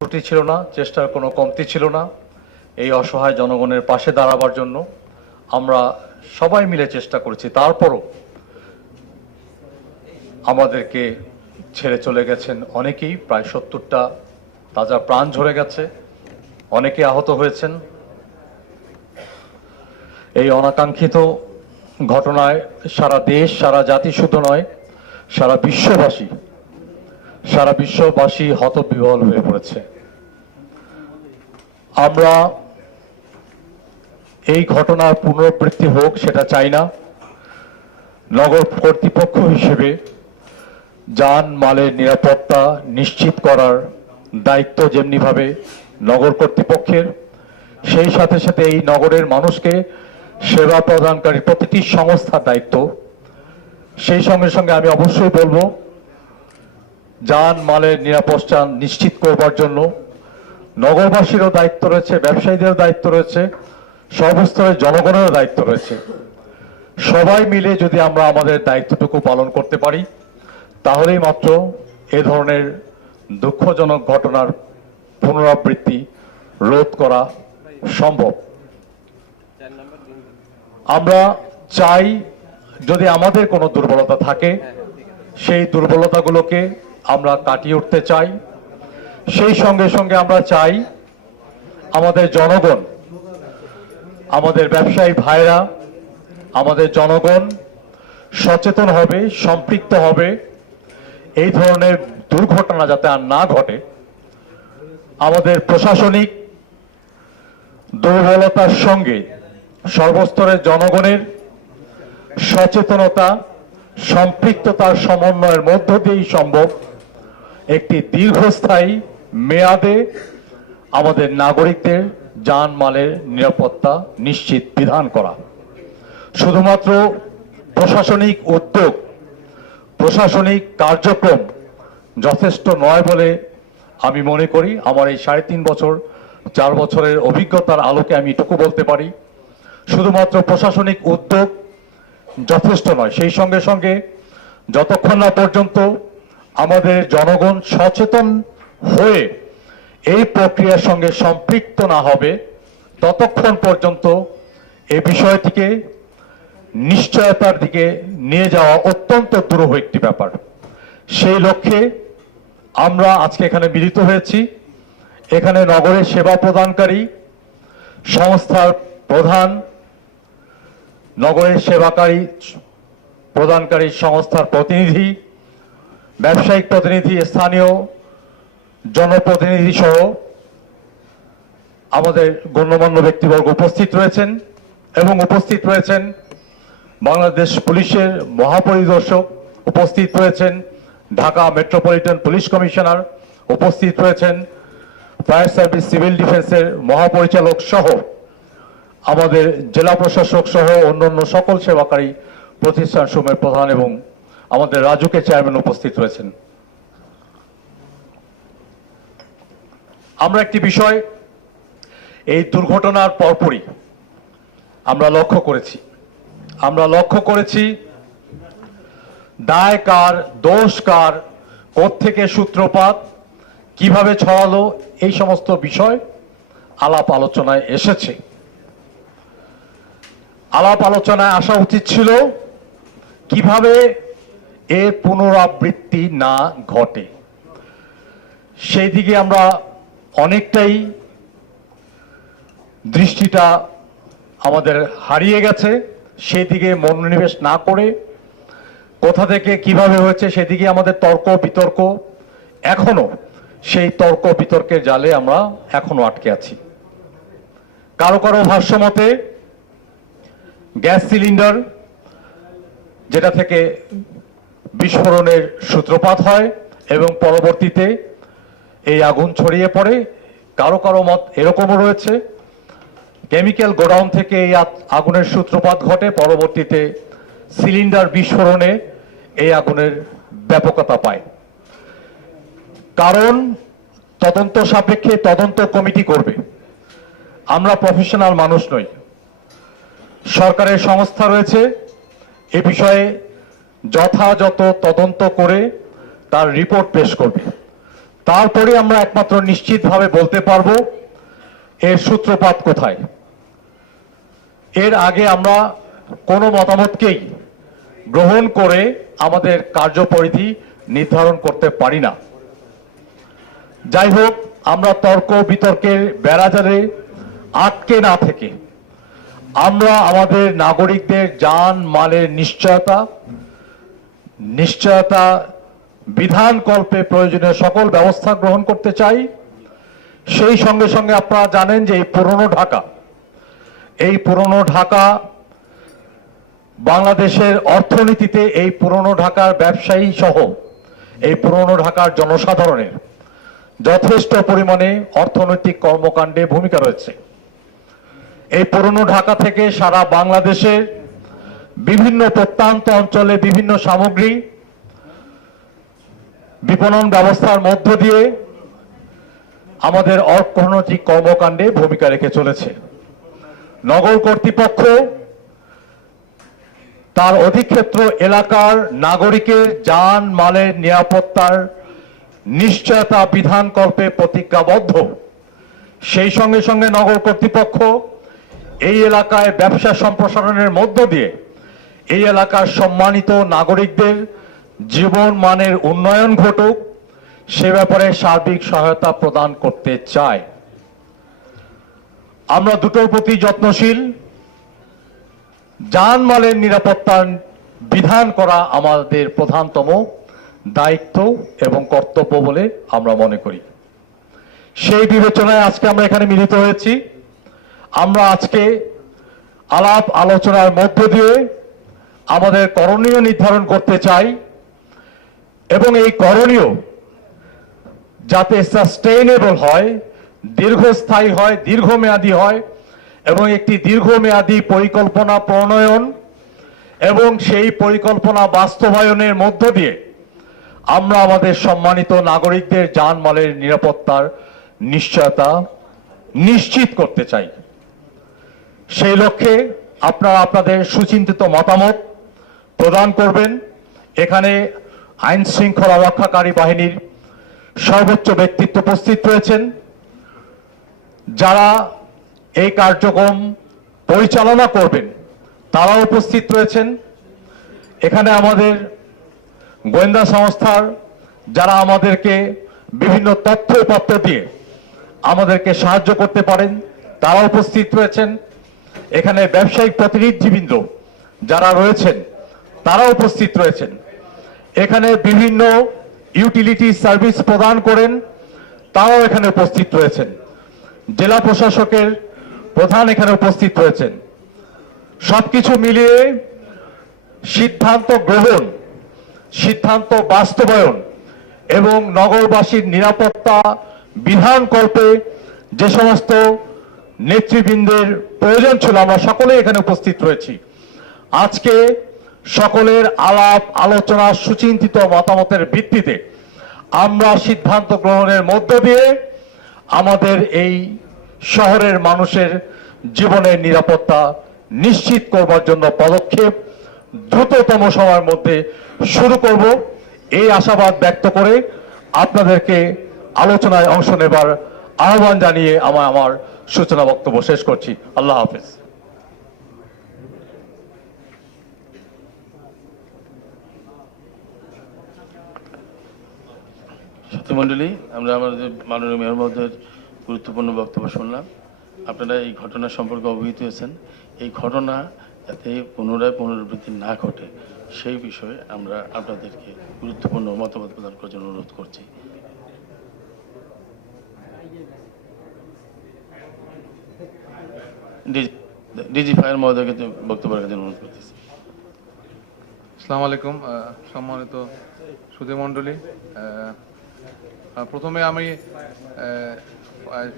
ত্রুটি ছিল না, চেষ্টার কোনো কমতি ছিল না। এই অসহায় জনগণের পাশে দাঁড়াবার জন্য আমরা সবাই মিলে চেষ্টা করেছি। তারপরও আমাদেরকে ছেড়ে চলে গেছেন অনেকেই, প্রায় 70টা তাজা প্রাণ ঝরে গেছে, অনেকে আহত হয়েছেন। এই অনাকাঙ্ক্ষিত ঘটনায় সারা দেশ, সারা জাতি শুধু নয়, সারা বিশ্ববাসী হতবিহ্বল হয়ে পড়েছে। আমরা এই ঘটনার পুনরাবৃত্তি হোক সেটা চাই না। নগর কর্তৃপক্ষ হিসেবে যান মালের নিরাপত্তা নিশ্চিত করার দায়িত্ব যেমনিভাবে নগর কর্তৃপক্ষের, সেই সাথে সাথে এই নগরের মানুষকে সেবা প্রদানকারী প্রতিটি সংস্থার দায়িত্ব। সেই সঙ্গে সঙ্গে আমি অবশ্যই বলবো, যান মালের নিরাপত্তা নিশ্চিত করবার জন্য নগরবাসীরও দায়িত্ব রয়েছে, ব্যবসায়ীদেরও দায়িত্ব রয়েছে, সর্বস্তরের জনগণেরও দায়িত্ব রয়েছে। সবাই মিলে যদি আমরা আমাদের দায়িত্বটুকু পালন করতে পারি, তাহলেই মাত্র এ ধরনের দুঃখজনক ঘটনার পুনরাবৃত্তি রোধ করা সম্ভব। আমরা চাই, যদি আমাদের কোনো দুর্বলতা থাকে, সেই দুর্বলতাগুলোকে আমরা কাটিয়ে উঠতে চাই। সেই সঙ্গে সঙ্গে আমরা চাই আমাদের জনগণ, আমাদের ব্যবসায়ী ভাইরা, আমাদের জনগণ সচেতন হবে, সম্পৃক্ত হবে, এই ধরনের দুর্ঘটনা যাতে আর না ঘটে। আমাদের প্রশাসনিক দুর্বলতার সঙ্গে সর্বস্তরের জনগণের সচেতনতা, সম্পৃক্ততার সমন্বয়ের মধ্য দিয়েই সম্ভব একটি দীর্ঘস্থায়ী মেয়াদে আমাদের নাগরিকদের জানমালের নিরাপত্তা নিশ্চিত বিধান করা। শুধুমাত্র প্রশাসনিক উদ্যোগ, প্রশাসনিক কার্যক্রম যথেষ্ট নয় বলে আমি মনে করি। আমার এই 3.5 বছর 4 বছরের অভিজ্ঞতার আলোকে আমি এটুকু বলতে পারি, শুধুমাত্র প্রশাসনিক উদ্যোগ যথেষ্ট নয়। সেই সঙ্গে সঙ্গে যতক্ষণ না পর্যন্ত আমাদের জনগণ সচেতন হয়ে এই প্রক্রিয়ার সঙ্গে সম্পৃক্ত না হবে, ততক্ষণ পর্যন্ত এই বিষয়টিকে নিশ্চয়তার দিকে নিয়ে যাওয়া অত্যন্ত দুরূহ একটি ব্যাপার। সেই লক্ষ্যে আমরা আজকে এখানে মিলিত হয়েছি। এখানে নগরের সেবা প্রদানকারী সংস্থার প্রধান, নগরের সেবাকারী প্রদানকারী সংস্থার প্রতিনিধি, ব্যবসায়িক প্রতিনিধি, স্থানীয় জনপ্রতিনিধি সহ আমাদের গণ্যমান্য ব্যক্তিবর্গ উপস্থিত রয়েছেন এবং উপস্থিত রয়েছেন বাংলাদেশ পুলিশের মহাপরিদর্শক, উপস্থিত রয়েছেন ঢাকা মেট্রোপলিটন পুলিশ কমিশনার, উপস্থিত রয়েছেন ফায়ার সার্ভিস সিভিল ডিফেন্সের মহাপরিচালক সহ আমাদের জেলা প্রশাসক সহ অন্যান্য সকল সেবাকারী প্রতিষ্ঠানসমূহের প্রধান এবং আমাদের রাজুকের চেয়ারম্যান উপস্থিত রয়েছেন। আমরা একটি বিষয় এই দুর্ঘটনার পরপরই আমরা লক্ষ্য করেছি দায় কার, দোষ কার, কোত্থেকে সূত্রপাত, কিভাবে ছড়ালো, এই সমস্ত বিষয় আলাপ আলোচনায় এসেছে। আলাপ আলোচনায় আসা উচিত ছিল কিভাবে এর পুনরাবৃত্তি না ঘটে। সেই দিকে আমরা অনেকটাই দৃষ্টিটা আমাদের হারিয়ে গেছে। সেই দিকে মনোনিবেশ না করে কোথা থেকে কিভাবে হয়েছে সেদিকে আমাদের তর্ক বিতর্ক, এখনো সেই তর্ক বিতর্কের জালে আমরা এখনো আটকে আছি। কারো কারো ভাষ্যমতে গ্যাস সিলিন্ডার, যেটা থেকে বিস্ফোরণের সূত্রপাত হয় এবং পরবর্তীতে এই আগুন ছড়িয়ে পড়ে। কারো কারো মত এরকমও রয়েছে কেমিক্যাল গোডাউন থেকে এই আগুনের সূত্রপাত ঘটে, পরবর্তীতে সিলিন্ডার বিস্ফোরণে এই আগুনের ব্যাপকতা পায়। কারণ তদন্ত সাপেক্ষে তদন্ত কমিটি করবে। আমরা প্রফেশনাল মানুষ নই, সরকারের সংস্থা রয়েছে, এ বিষয়ে যথাযথ তদন্ত করে তার রিপোর্ট পেশ করবে। তারপরে আমরা একমাত্র নিশ্চিতভাবে বলতে পারবো এর সূত্রপাত কোথায়। এর আগে আমরা কোনো মতামতকেই গ্রহণ করে আমাদের কার্যপরিধি নির্ধারণ করতে পারি না। যাই হোক, আমরা তর্ক বিতর্কের বেড়াজালে আটকে না থেকে আমরা আমাদের নাগরিকদের জান মালের নিশ্চয়তা বিধানকল্পে প্রয়োজনীয় সকল ব্যবস্থা গ্রহণ করতে চাই। সেই সঙ্গে সঙ্গে আপনারা জানেন যে এই পুরনো ঢাকা বাংলাদেশের অর্থনীতিতে এই পুরনো ঢাকার ব্যবসায়ী সহ এই পুরনো ঢাকার জনসাধারণের যথেষ্ট পরিমাণে অর্থনৈতিক কর্মকাণ্ডে ভূমিকা রয়েছে। এই পুরনো ঢাকা থেকে সারা বাংলাদেশের বিভিন্ন প্রত্যন্ত অঞ্চলে বিভিন্ন সামগ্রী বিপণন ব্যবস্থার মধ্য দিয়ে আমাদের অর্থনৈতিক কর্মকাণ্ডে ভূমিকা রেখে চলেছে। নগর কর্তৃপক্ষ তার অধিক্ষেত্র এলাকার নাগরিকের জান মালের নিরাপত্তার নিশ্চয়তা বিধানকল্পে প্রতিজ্ঞাবদ্ধ। সেই সঙ্গে সঙ্গে নগর কর্তৃপক্ষ এই এলাকায় ব্যবসা সম্প্রসারণের মধ্য দিয়ে এই এলাকার সম্মানিত নাগরিকদের জীবন মানের উন্নয়ন ঘটুক সে ব্যাপারে সার্বিক সহায়তা প্রদান করতে চায়। আমরা দুটোর প্রতি যত্নশীল। জানমালের নিরাপত্তার বিধান করা আমাদের প্রধানতম দায়িত্ব এবং কর্তব্য বলে আমরা মনে করি। সেই বিবেচনায় আজকে আমরা এখানে মিলিত হয়েছি। আমরা আজকে আলাপ আলোচনার মধ্য দিয়ে আমাদের করণীয় নির্ধারণ করতে চাই এবং এই করণীয় যাতে সাস্টেইনেবল হয়, দীর্ঘস্থায়ী হয়, দীর্ঘমেয়াদী হয় এবং একটি দীর্ঘমেয়াদী পরিকল্পনা প্রণয়ন এবং সেই পরিকল্পনা বাস্তবায়নের মধ্য দিয়ে আমরা আমাদের সম্মানিত নাগরিকদের জানমালের নিরাপত্তার নিশ্চয়তা নিশ্চিত করতে চাই। সেই লক্ষ্যে আপনারা আপনাদের সুচিন্তিত মতামত প্রদান করবেন। এখানে আইন শৃঙ্খলা রক্ষাকারী বাহিনীর সর্বোচ্চ ব্যক্তিত্ব উপস্থিত রয়েছেন, যারা এই কার্যক্রম পরিচালনা করবেন তারা উপস্থিত রয়েছেন। এখানে আমাদের গোয়েন্দা সংস্থার যারা আমাদেরকে বিভিন্ন তথ্যপত্র দিয়ে আমাদেরকে সাহায্য করতে পারেন তারা উপস্থিত রয়েছেন। এখানে ব্যবসায়িক প্রতিনিধিবৃন্দ যারা রয়েছেন তারা উপস্থিত রয়েছেন। এখানে বিভিন্ন ইউটিলিটি সার্ভিস প্রদান করেন তারাও এখানে উপস্থিত রয়েছেন। জেলা প্রশাসকের প্রধান এখানে উপস্থিত রয়েছেন। সবকিছু মিলিয়ে সিদ্ধান্ত গ্রহণ, সিদ্ধান্ত বাস্তবায়ন এবং নগরবাসীর নিরাপত্তা বিধানকল্পে যে সমস্ত নেতৃবৃন্দের প্রয়োজন ছিল আমরা সকলে এখানে উপস্থিত রয়েছি। আজকে সকলের আলাপ আলোচনা সুচিন্তিত মতামতের ভিত্তিতে আমরা সিদ্ধান্ত গ্রহণের মধ্য দিয়ে আমাদের এই শহরের মানুষের জীবনের নিরাপত্তা নিশ্চিত করবার জন্য পদক্ষেপ দ্রুততম সময়ের মধ্যে শুরু করব এই আশাবাদ ব্যক্ত করে আপনাদেরকে আলোচনায় অংশ নেবার আহ্বান জানিয়ে আমার সূচনা বক্তব্য শেষ করছি। আল্লাহ হাফেজ। মন্ডলী, আমরা আমাদের মাননীয় মেয়র মহোদয়ের গুরুত্বপূর্ণ বক্তব্য শুনলাম। আপনারা এই ঘটনা সম্পর্কে অবহিত হয়েছেন। এই ঘটনা যাতে পুনরাবৃত্তি না ঘটে সেই বিষয়ে আমরা আপনাদেরকে গুরুত্বপূর্ণ মতামত প্রদান করার জন্য অনুরোধ করছি। ডিজি ফায়ার মহোদয়কে বক্তব্য রাখার জন্য অনুরোধ করতেছি। আসসালামু আলাইকুম, সম্মানিত সুধীমণ্ডলী। প্রথমে আমি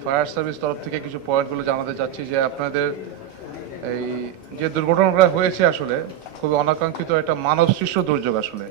ফায়ার সার্ভিস তরফ থেকে কিছু পয়েন্টগুলো জানাতে চাচ্ছি যে আপনাদের এই যে দুর্ঘটনাটা হয়েছে আসলে খুবই অনাকাঙ্ক্ষিত একটা মানব সৃষ্ট দুর্যোগ। আসলে